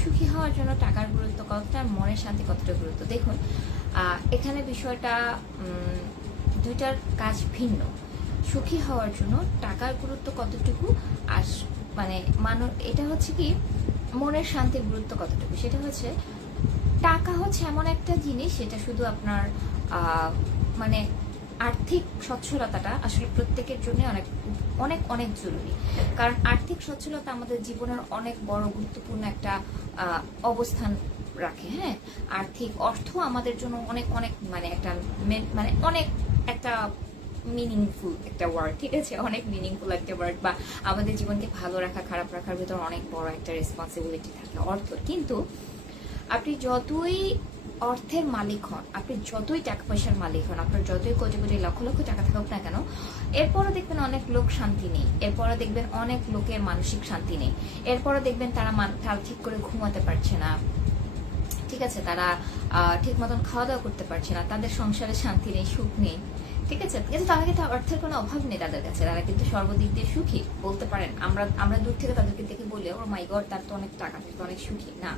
সুখী হওয়ার জন্য টাকার গুরুত্ব কতটা, মনের শান্তি কতটা গুরুত্ব। দেখুন এখানে বিষয়টা দুইটার কাজ ভিন্ন। সুখী হওয়ার জন্য টাকার গুরুত্ব কতটুকু, আর মানে মানুষ এটা হচ্ছে কি মনের শান্তির গুরুত্ব কতটুকু, সেটা হচ্ছে টাকা হচ্ছে এমন একটা জিনিস, সেটা শুধু আপনার মানে আর্থিক সচ্ছলতাটা আসলে প্রত্যেকের জন্য অনেক অনেক অনেক জরুরি। কারণ আর্থিক সচ্ছলতা আমাদের জীবনের অনেক বড় গুরুত্বপূর্ণ একটা অবস্থান রাখে। হ্যাঁ, আর্থিক অর্থ আমাদের জন্য অনেক অনেক মানে একটা মানে অনেক একটা মিনিংফুল একটা ওয়ার্ড, ঠিক আছে, অনেক মিনিংফুল একটা ওয়ার্ড, বা আমাদের জীবনকে ভালো রাখা খারাপ রাখার ভিতর অনেক বড় একটা রেসপন্সিবিলিটি থাকে অর্থ। কিন্তু আপনি যতই অর্থের মালিক হন, আপনি যতই টাকা পয়সার মালিক হন, আপনার যতই কোটি কোটি লক্ষ লক্ষ টাকা থাকুক না কেন, এরপরও দেখবেন অনেক লোক শান্তি নেই, এরপরও দেখবেন অনেক লোকের মানসিক শান্তি নেই, এরপরও দেখবেন তারা ঠিক করে ঘুমাতে পারছে না, ঠিক আছে, তারা ঠিক মতন খাওয়া দাওয়া করতে পারছে না, তাদের সংসারে শান্তি নেই, সুখ নেই, ঠিক আছে। কিন্তু তারা কিন্তু অর্থের কোনো অভাব নেই তাদের কাছে, তারা কিন্তু সর্বদিক দিয়ে সুখী বলতে পারেন। আমরা দূর থেকে তাদেরকে দেখে বলি ও মাই গড তার তো অনেক টাকা, অনেক সুখী না।